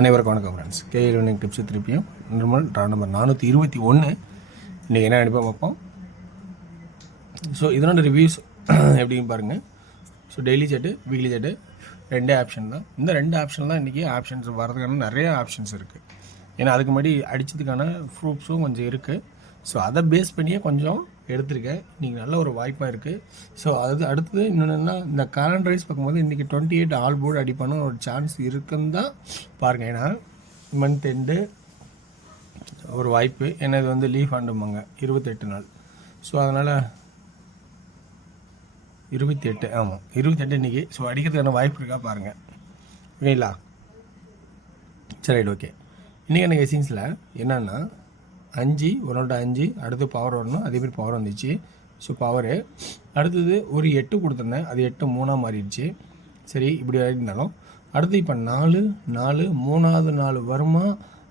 அனைவருக்கும் வணக்கம் friends. KL tips திருப்பியும் நிர்மல் ட்ரா நம்பர் 421 இன்றைக்கி என்ன அனுப்பி பார்ப்போம். ஸோ இதனோட ரிவ்யூஸ் எப்படின்னு பாருங்கள். So daily set weekly set ரெண்டே ஆப்ஷன் தான். இந்த ரெண்டு ஆப்ஷன் தான் இன்றைக்கி ஆப்ஷன்ஸ் வரதுக்கான நிறைய ஆப்ஷன்ஸ் இருக்குது. ஏன்னா அதுக்கு முன்னாடி அடித்ததுக்கான ப்ரூஃப்ஸும் கொஞ்சம் இருக்குது. ஸோ அதை பேஸ் பண்ணியே கொஞ்சம் எடுத்திருக்கேன். இன்றைக்கி நல்ல ஒரு வாய்ப்பாக இருக்குது. ஸோ அது அடுத்தது இன்னொன்னா இந்த காலண்டரைஸ் பார்க்கும்போது இன்றைக்கி 28 ஆல் போர்டு அடிப்பான ஒரு சான்ஸ் இருக்குன்னு தான் பாருங்கள். ஏன்னா மந்த் எண்டு ஒரு வாய்ப்பு. ஏன்னா இது வந்து லீஃப் ஆண்டுமாங்க 28 நாள். ஸோ அதனால் 28 ஆமாம் 28 இன்றைக்கி. ஸோ அடிக்கிறதுக்கான வாய்ப்பு இருக்கா பாருங்கள். ஓகேங்களா? சரி ரைட் ஓகே. இன்றைக்கி எனக்கு எசின்ஸில் என்னென்னா 5 5 அடுத்து பவர் வரணும். அதேமாதிரி பவர் வந்துச்சு. ஸோ பவரு அடுத்தது ஒரு 8 கொடுத்துருந்தேன். அது 8 3 மாறிடுச்சு. சரி இப்படி இருந்தாலும் அடுத்து இப்போ 4 மூணாவது 4 வருமா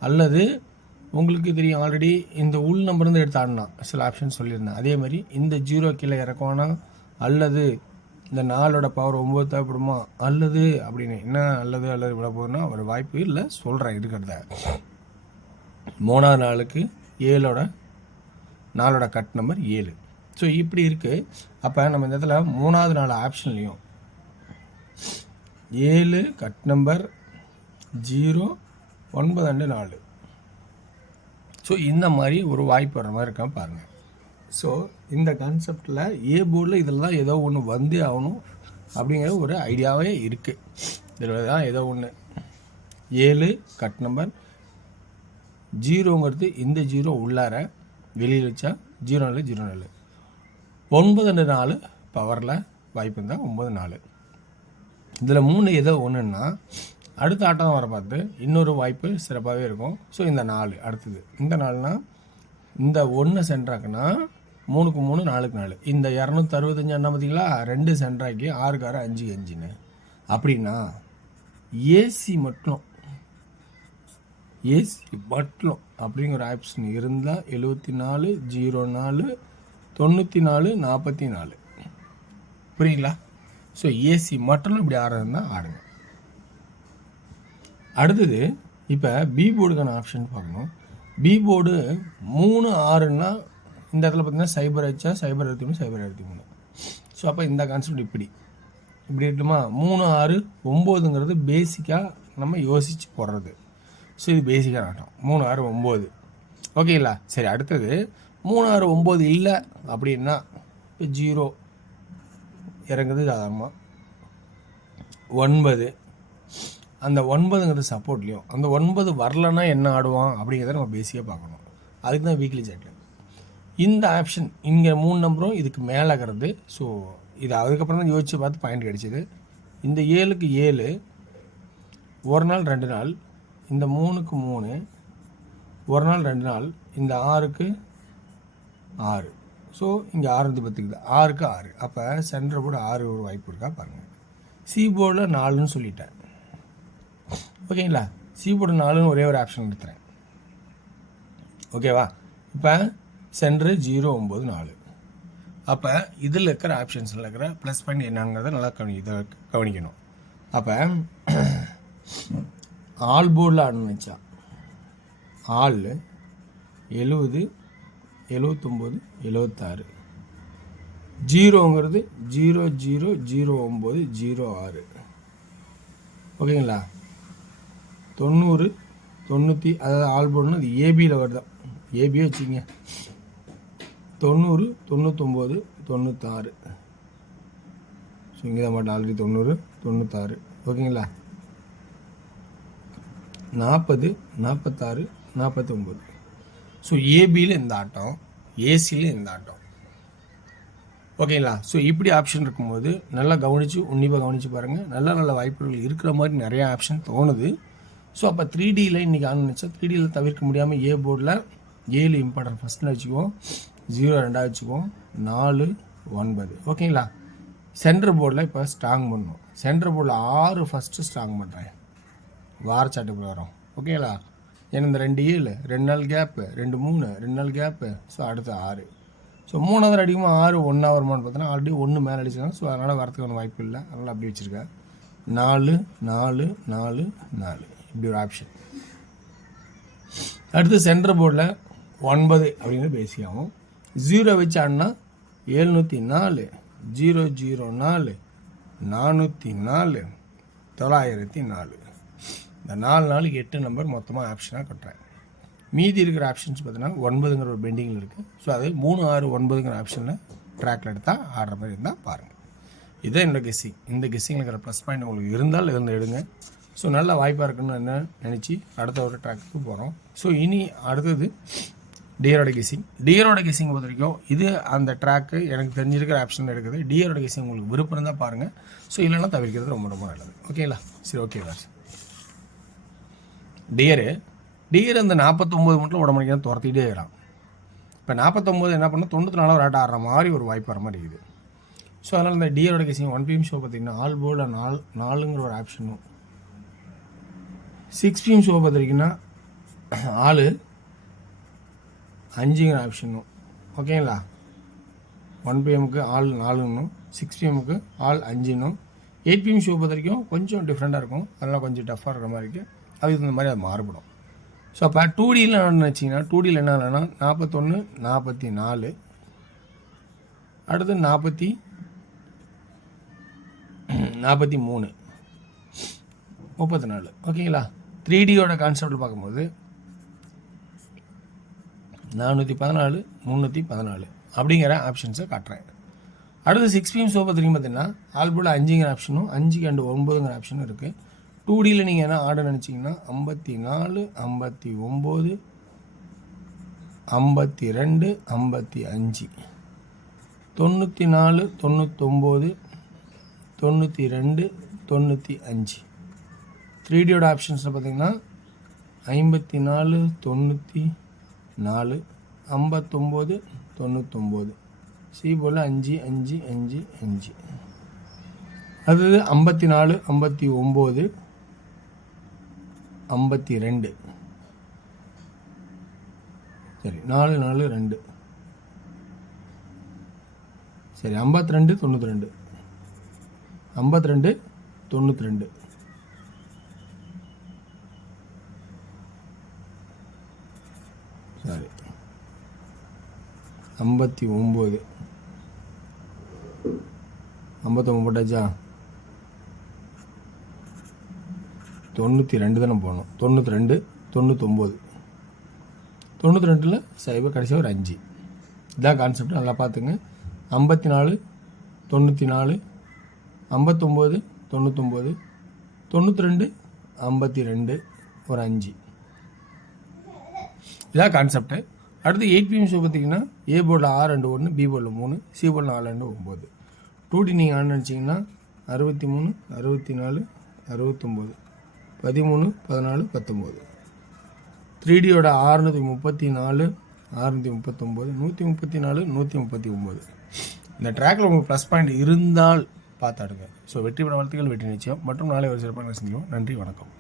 அல்லது உங்களுக்கு தெரியும் ஆல்ரெடி இந்த உள் நம்பர்ந்து எடுத்து ஆடலாம். சில ஆப்ஷன் சொல்லியிருந்தேன். அதே மாதிரி இந்த 0 கீழே இறக்குவானா அல்லது இந்த 4ஓட பவர் 9 தேவைப்படுமா அல்லது அப்படின்னு என்ன அல்லது இவ்வளோ போகுதுன்னா ஒரு வாய்ப்பு இல்லை சொல்கிறேன் இருக்கிறத. 3வது நாளுக்கு 4ஓட கட் நம்பர் 7. ஸோ இப்படி இருக்குது. அப்போ நம்ம இந்த இடத்துல 3வது நாள் ஆப்ஷன்லேயும் 7 கட் நம்பர் 0 9 4. ஸோ இந்த மாதிரி ஒரு வாய்ப்பு வர மாதிரி இருக்கா பாருங்கள். ஸோ இந்த கான்செப்டில் போர்டில் இதெல்லாம் ஏதோ ஒன்று வந்தே ஆகணும் அப்படிங்கிற ஒரு ஐடியாவே இருக்குது. இதில் தான் ஏதோ ஒன்று 7 கட் நம்பர் 0ங்கிறது இந்த 0 உள்ளார வெளியில் வச்சா 0 4 9 4 பவரில் வாய்ப்பு இருந்தால் 9 4. இதில் 3 ஏதோ ஒன்றுன்னா அடுத்த ஆட்டம் வர பார்த்து இன்னொரு வாய்ப்பு சிறப்பாகவே இருக்கும். ஸோ இந்த 4 அடுத்தது இந்த 4னா இந்த 1 சென்ட்ராக்குன்னா 3க்கு 3 4க்கு 4 இந்த 265 என்ன பார்த்தீங்களா 2 சென்ட்ராக்கி 6 6 5 5ன்னு அப்படின்னா ஏசி மட்டும் அப்படிங்கிற ஆப்ஷன் இருந்தால் 74 04 94 44 புரியுங்களா? ஸோ ஏசி மட்டும் இப்படி ஆடுறதுன்னா ஆடுங்க. அடுத்தது இப்போ பி போர்டுக்கான ஆப்ஷன் பார்க்கணும். பி போர்டு 3 6ன்னா இந்த இடத்துல பார்த்தீங்கன்னா சைபர் வச்சா சைபர் 23 சைபர் 23. ஸோ அப்போ இந்த கான்செப்ட் இப்படி இருக்குமா 3 6 9ங்கிறது பேசிக்காக நம்ம யோசித்து போடுறது. ஸோ இது பேசிக்காக ஆட்டம் 3 6 9. ஓகேங்களா? சரி அடுத்தது 3 6 9 இல்லை அப்படின்னா இப்போ 0 இறங்குது சாதாரணமாக 9. அந்த 9ங்கிறது சப்போர்ட்லேயும் அந்த 9 வரலன்னா என்ன ஆடுவான் அப்படிங்கிறத நம்ம பேசிக்காக பார்க்கணும். அதுக்கு தான் வீக்லி சேட்டு இந்த ஆப்ஷன் இங்கே 3 நம்பரும் இதுக்கு மேலேங்கிறது. ஸோ இது அதுக்கப்புறம் தான் யோசித்து பார்த்து பாயிண்ட் கிடச்சிது. இந்த 7க்கு 7 ஒரு நாள் 2 நாள் இந்த 3க்கு 3 ஒரு நாள் 2 நாள் இந்த 6க்கு 6. ஸோ இங்கே 6 10க்கு 6க்கு 6. அப்போ சென்டர் போர்டு 6 ஒரு வாய்ப்பு இருக்கா பாருங்கள். சி போர்டில் 4ன்னு சொல்லிட்டேன். ஓகேங்களா? சி போர்டு 4ன்னு ஒரே ஒரு ஆப்ஷன் எடுத்துகிறேன். ஓகேவா? இப்போ சென்ட்ரு 0 9 4. அப்போ இதில் இருக்கிற ஆப்ஷன்ஸில் இருக்கிற ப்ளஸ் பாயிண்ட் என்னங்கிறத நல்லா கவனிக்கணும். அப்போ ஆல் போர்டில் ஆடணும்னு வச்சா ஆல் 70 79 76 0ங்கிறது 0 0 0 9 0 6. ஓகேங்களா? 90 90 அதாவது ஆல் போர்டுனா அது ஏபியில் வருதான். ஏபியே வச்சுங்க 90 99 96. ஸோ இங்கே தான் மாட்டேன் ஆல்ரெடி 90 96. ஓகேங்களா? 40 46 49. ஸோ ஏபியில் இந்த ஆட்டம் ஏசியில் இந்த ஆட்டம். ஓகேங்களா? ஸோ இப்படி ஆப்ஷன் இருக்கும்போது நல்லா கவனித்து உன்னிப்பாக கவனித்து பாருங்கள். நல்ல வாய்ப்புகள் இருக்கிற மாதிரி நிறையா ஆப்ஷன் தோணுது. ஸோ அப்போ 3Dயில் இன்றைக்கி ஆரம்பிச்சா 3Dயில் தவிர்க்க முடியாமல் போர்டில் 7 இம்பார்ட்டன்ட் ஃபஸ்ட்டில் வச்சுக்குவோம் 0 2 வச்சுக்குவோம் 4 9. ஓகேங்களா? சென்டர் போர்டில் இப்போ ஸ்ட்ராங் பண்ணணும். சென்டர் போர்டில் 6 ஃபஸ்ட்டு ஸ்ட்ராங் பண்ணுறேன் வார சாட்டுக்குள்ள வரும். ஓகேங்களா? ஏன்னா இந்த 2 7 2 நாள் கேப்பு 2 3 2 நாள் கேப்பு. ஸோ அடுத்து 6. ஸோ 3வது அடிக்குமா 6 1 வருமானு பார்த்தோன்னா ஆல்ரெடி 1 மேலே அடிச்சிருக்காங்க. ஸோ அதனால் வரத்துக்கான வாய்ப்பு இல்லை. அதனால் அப்படி வச்சுருக்கேன் 4 4 4 4. இப்படி ஒரு ஆப்ஷன். அடுத்து சென்டர் போர்டில் 9 அப்படிங்கிற பேசிக்காகும். 0 வச்சு ஆடினா 704, 004, 404, 904. இந்த 4 நாளுக்கு 8 நம்பர் மொத்தமாக ஆப்ஷனாக கட்டுறேன். மீதி இருக்கிற ஆப்ஷன்ஸ் பார்த்தீங்கன்னா 9ங்கிற ஒரு பெண்டிங்கில் இருக்குது. ஸோ அது 3, 6, 9ங்கிற ஆப்ஷனில் ட்ராக்கில் எடுத்தால் ஆடுற மாதிரி இருந்தால் பாருங்கள். இதுதான் என்னோட கெஸ்ஸிங். இந்த கெஸ்ஸிங்கில் இருக்கிற ப்ளஸ் பாயிண்ட் உங்களுக்கு இருந்தால் இருந்து எடுங்க. ஸோ நல்ல வாய்ப்பாக இருக்குன்னு என்ன நினச்சி அடுத்த ஒரு ட்ராக்குக்கு போகிறோம். ஸோ இனி அடுத்தது டியரோட கெஸ்ஸிங். டியரோட கெஸ்ஸிங் பொறுத்த வரைக்கும் இது அந்த ட்ராக்கு எனக்கு தெரிஞ்சிருக்கிற ஆப்ஷனில் இருக்குது. டியரோட கெஸ்ஸிங் உங்களுக்கு விருப்பம் இருந்தால் பாருங்கள். ஸோ இல்லைன்னா தவிர்க்கிறது ரொம்ப ரொம்ப நல்லது. ஓகேங்களா? சரி, ஓகே வாஸ். டியர் அந்த 49 மட்டும் உடம்புக்கு துரத்திட்டே இருக்கிறான். இப்போ 49 என்ன பண்ணால் 94 ஒரு ஆட்டம் ஆடுற மாதிரி ஒரு வாய்ப்பு வர மாதிரி இருக்குது. ஸோ அதனால் இந்த டியரோட கெஸ்ஸிங் 1 PM ஷோ பார்த்தீங்கன்னா ஆல் போர்டில் 4ங்கிற ஒரு ஆப்ஷனும், 6 PM ஷோ பார்த்துருக்கீங்கன்னா ஆள் 5ங்கிற ஆப்ஷனும். ஓகேங்களா? 1 PMக்கு ஆள் 4ன்னும், 6 PMக்கு ஆள் 5ன்னும், 8 PM ஷோ பொறுத்த வரைக்கும் கொஞ்சம் டிஃப்ரெண்ட்டாக இருக்கும். அதெல்லாம் கொஞ்சம் டஃப்பாக இருக்கிற மாதிரி இருக்குது. அதுக்கு இந்த மாதிரி அது மாறுபடும். ஸோ அப்போ 2Dயில் என்ன வச்சிங்கன்னா 2Dயில் என்ன இல்லைன்னா 41, 44, அடுத்து 43, 34. ஓகேங்களா? 3Dயோட கான்செப்டில் பார்க்கும்போது 414, 314 அப்படிங்கிற ஆப்ஷன்ஸை காட்டுறேன். அடுத்து 6 PM ஷோ பார்த்தீங்கன்னா ஆல்போர்டில் 5ங்கிற ஆப்ஷனும் 5 and 9ங்கிற ஆப்ஷனும் இருக்குது. 2Dயில் நீங்கள் என்ன ஆர்டர் நினச்சிங்கன்னா 54, 59, 52, 55, 94, 99, 92, 95. 3Dயோட ஆப்ஷன்ஸில் பார்த்தீங்கன்னா 54, 94, 59, 99. சி போல் 5, 5, 5, 5. அது 54, 59, 52. சரி, 4, 4, 2. சரி, 52, 92, 52, 92. சரி, 59, 59 போட்டாச்சா? 92 தானே போகணும். 92, 99, 92ல் சைபர் கடைசியாக ஒரு 5. இதுதான் கான்செப்ட். நல்லா பார்த்துங்க. 54, 94, 59, 99, 92, 52, ஒரு 5. இதான் கான்செப்ட்டு. அடுத்து 8 PM ஷோ பார்த்தீங்கன்னா ஏ போர்டில் 6 and 1, பி போர்டில் 3, சி போர்டில் 4 and 9. 2D நீங்கள் ஆன் நினச்சிங்கன்னா 63, 64, 69, 13, 14, 19. 3Dயோட 634, 639, 134, 139. இந்த ட்ராக்கில் உங்களுக்கு ப்ளஸ் பாயிண்ட் இருந்தால் பார்த்தாடுங்க. ஸோ வெற்றி பெற வாழ்த்துக்கள், வெற்றி நிச்சயம். மற்றும் நாளை ஒரு சிறப்பான செஞ்சோம். நன்றி, வணக்கம்.